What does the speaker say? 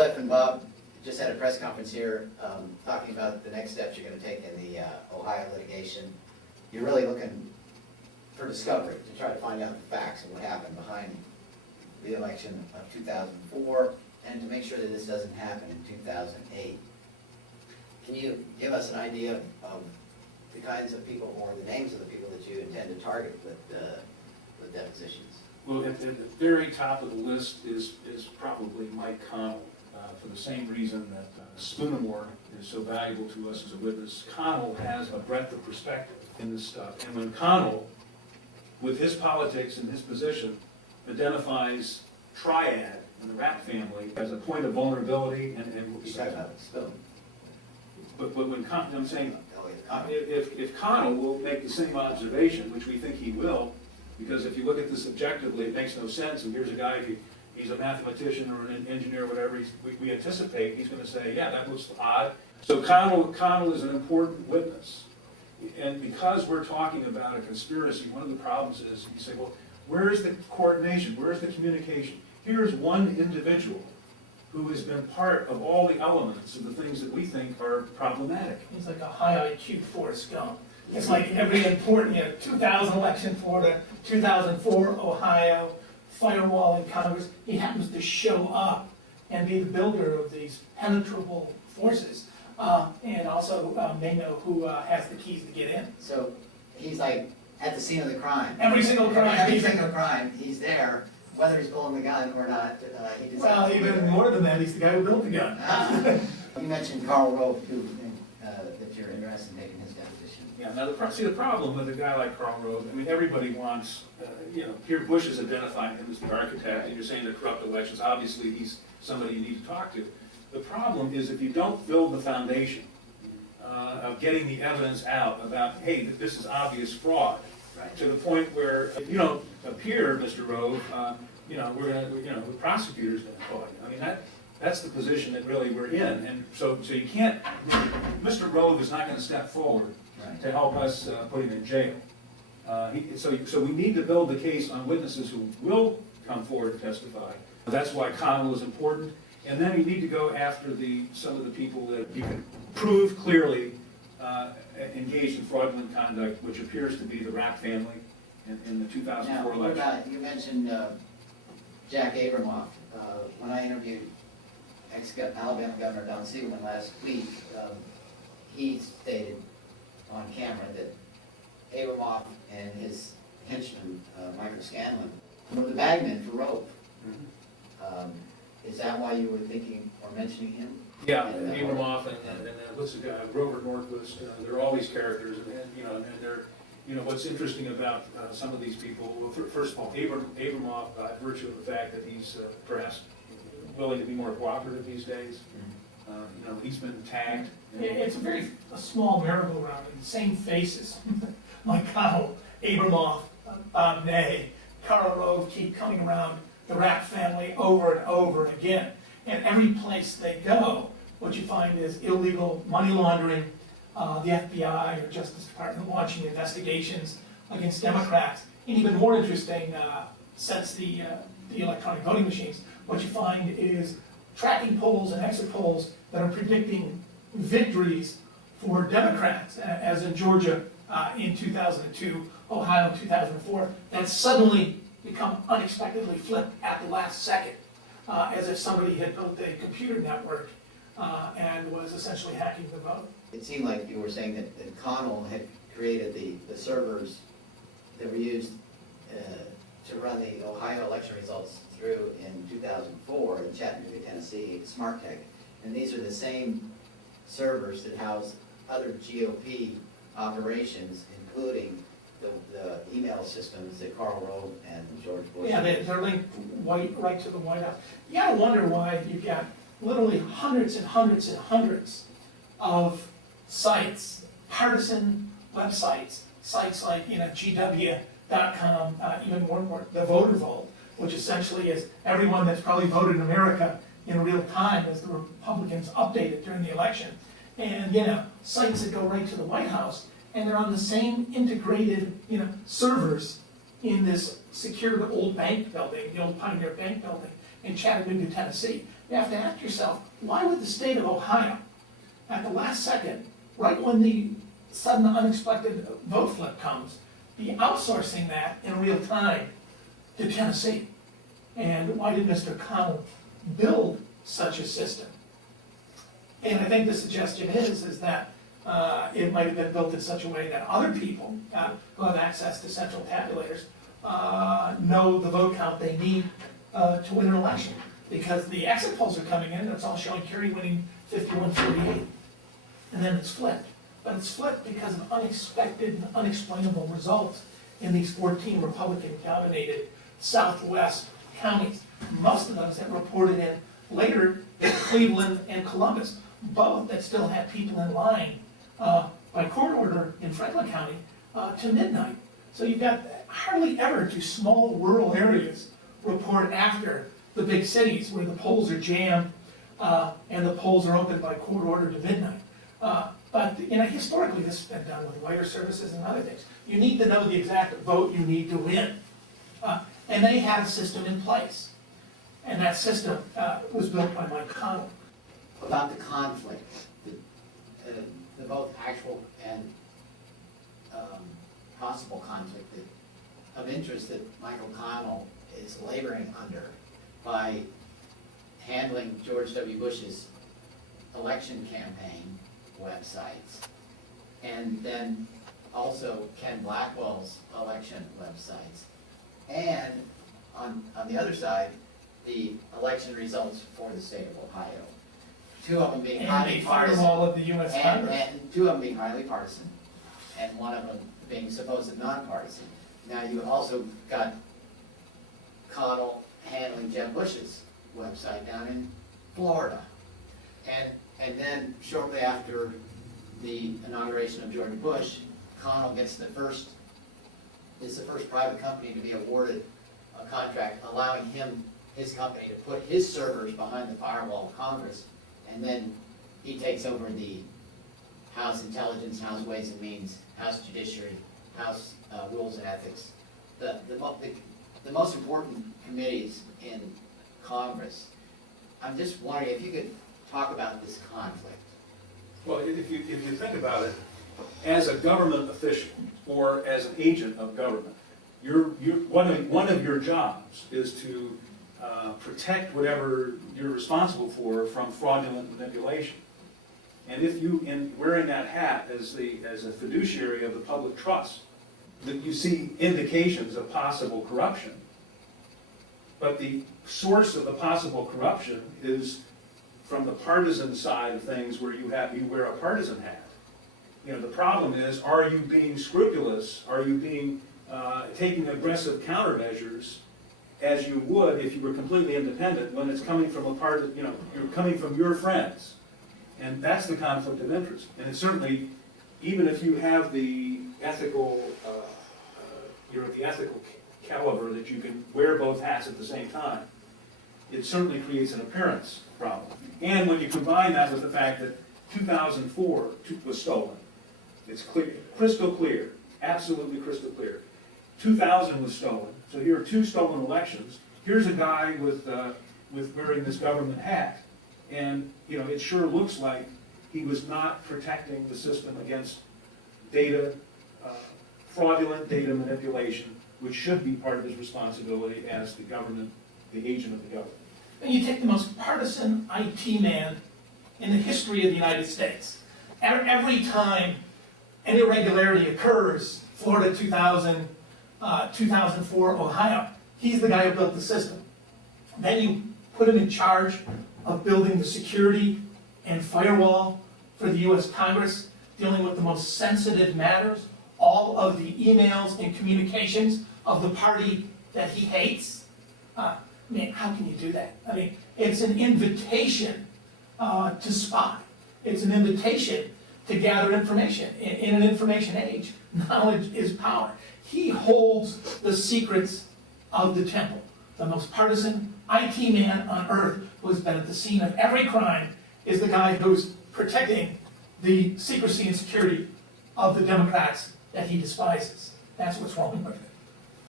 Cliff and Bob just had a press conference here talking about the next steps you're going to take in the Ohio litigation. You're really looking for discovery to try to find out the facts of what happened behind the election of 2004 and to make sure that this doesn't happen in 2008. Can you give us an idea of the kinds of people or the names of the people that you intend to target with depositions? Well, at the very top of the list is probably Mike Connell, for the same reason that Spoonamore is so valuable to us as a witness. Connell has a breadth of perspective in this stuff. And when Connell, with his politics and his position, identifies Triad and the Rat family as a point of vulnerability and You're talking about Spoon. but when I'm saying, Oh, it's Connell. if Connell will make the same observation, which we think he will, because if you look at this objectively, it makes no sense, and here's a guy, he's a mathematician or an engineer or whatever, we anticipate he's going to say, yeah, that looks odd. So Connell is an important witness. And because we're talking about a conspiracy, one of the problems is, you say, well, where is the coordination? Where is the communication? Here's one individual who has been part of all the elements of the things that we think are problematic. He's like a high IQ Forrest Gump. It's like every important, 2000 election Florida, 2004 Ohio, firewall in Congress. He happens to show up and be the builder of these penetrable forces. And also may know who has the keys to get in. So he's like at the scene of the crime. Every single crime. Every single crime, he's there, whether he's pulling the gun or not. He decides. Well, even more than that, he's the guy who built the gun. You mentioned Karl Rove, too, that you're interested in taking his deposition. Yeah, now the problem with a guy like Karl Rove, I mean, everybody wants, here Bush is identifying him as the architect, and you're saying the corrupt elections, obviously he's somebody you need to talk to. The problem is if you don't build the foundation of getting the evidence out about, hey, this is obvious fraud, Right. to the point where if you don't appear, Mr. Rove, the prosecutor's going to call you. I mean, that's the position that really we're in, and so you can't. Mr. Rove is not going to step forward Right. to help us put him in jail. So we need to build the case on witnesses who will come forward and testify. That's why Connell is important. And then you need to go after some of the people that you can prove clearly engaged in fraudulent conduct, which appears to be the Rapp family in the 2004 Now, what election. about, you mentioned Jack Abramoff. When I interviewed ex-Alabama Governor Don Siegelman last week, he stated on camera that Abramoff and his henchman, Michael Scanlon, were the bagmen for Rove. Is that why you were thinking or mentioning him? Yeah, Abramoff and what's the guy, Robert Norquist, they're all these characters, and they're, what's interesting about some of these people, well, first of all, Abramoff, by virtue of the fact that he's perhaps willing to be more cooperative these days, he's been tagged. It's a small merry-go-round, and the same faces. Mike Connell, Abramoff, Bob Ney, Karl Rove keep coming around the Rapp family over and over again. And every place they go, what you find is illegal money laundering, the FBI or Justice Department launching investigations against Democrats. And even more interesting, since the electronic voting machines, what you find is tracking polls and exit polls that are predicting victories for Democrats, as in Georgia in 2002, Ohio in 2004, that suddenly become unexpectedly flipped at the last second, as if somebody had built a computer network and was essentially hacking the vote. It seemed like you were saying that Connell had created the servers that were used to run the Ohio election results through in 2004 in Chattanooga, Tennessee, Smart Tech. And these are the same servers that house other GOP operations, including the email systems that Karl Rove and George Bush. Yeah, they're linked right to the White House. You gotta wonder why you've got literally hundreds and hundreds and hundreds of sites, partisan websites, sites like GW.com, even more, the Voter Vault, which essentially is everyone that's probably voted in America in real time as the Republicans updated during the election. And sites that go right to the White House, and they're on the same integrated servers in this secured old bank building, the old Pioneer Bank building. in Chattanooga, Tennessee. You have to ask yourself, why would the state of Ohio, at the last second, right when the sudden unexpected vote flip comes, be outsourcing that in real time to Tennessee? And why did Mr. Connell build such a system? And I think the suggestion is that it might have been built in such a way that other people who have access to central tabulators know the vote count they need to win an election. Because the exit polls are coming in, it's all showing Kerry winning 51-48. And then it's flipped. But it's flipped because of unexpected and unexplainable results in these 14 Republican-dominated Southwest counties. Most of those that reported in later than Cleveland and Columbus, both that still had people in line by court order in Franklin County to midnight. So you've got hardly ever do small rural areas report after the big cities where the polls are jammed and the polls are open by court order to midnight. But historically, this has been done with wire services and other things. You need to know the exact vote you need to win. And they had a system in place. And that system was built by Mike Connell. About the conflict, the both actual and possible conflict of interest that Michael Connell is laboring under by handling George W. Bush's election campaign websites, and then also Ken Blackwell's election websites, and on the other side, the election results for the state of Ohio. Two of them being highly partisan. Firewall of the U.S. Congress. And two of them being highly partisan, and one of them being supposed nonpartisan. Now you also got Connell handling Jeb Bush's website down in Florida. And then shortly after the inauguration of George Bush, Connell is the first private company to be awarded a contract allowing his company to put his servers behind the firewall of Congress, and then he takes over the House Intelligence, House Ways and Means, House Judiciary, House Rules and Ethics, the most important committees in Congress. I'm just wondering if you could talk about this conflict. Well, if you think about it, as a government official or as an agent of government, one of your jobs is to protect whatever you're responsible for from fraudulent manipulation. And if you, in wearing that hat as a fiduciary of the public trust, that you see indications of possible corruption, but the source of the possible corruption is from the partisan side of things, where you wear a partisan hat. The problem is, are you being scrupulous? Are you being taking aggressive countermeasures as you would if you were completely independent, when it's coming from you're coming from your friends? And that's the conflict of interest. And it's certainly, even if you have the ethical, you're at the ethical caliber that you can wear both hats at the same time, it certainly creates an appearance problem. And when you combine that with the fact that 2004 was stolen, it's clear, crystal clear, absolutely crystal clear. 2000 was stolen, so here are two stolen elections. Here's a guy with wearing this government hat, and it sure looks like he was not protecting the system against fraudulent data manipulation, which should be part of his responsibility as the agent of the government. And you take the most partisan IT man in the history of the United States. Every time an irregularity occurs, Florida 2000, 2004, Ohio, he's the guy who built the system. Then you put him in charge of building the security and firewall for the U.S. Congress, dealing with the most sensitive matters, all of the emails and communications of the party that he hates. How can you do that? It's an invitation to spy. It's an invitation to gather information. In an information age, knowledge is power. He holds the secrets of the temple. The most partisan IT man on earth who has been at the scene of every crime is the guy who's protecting the secrecy and security of the Democrats that he despises. That's what's wrong with it.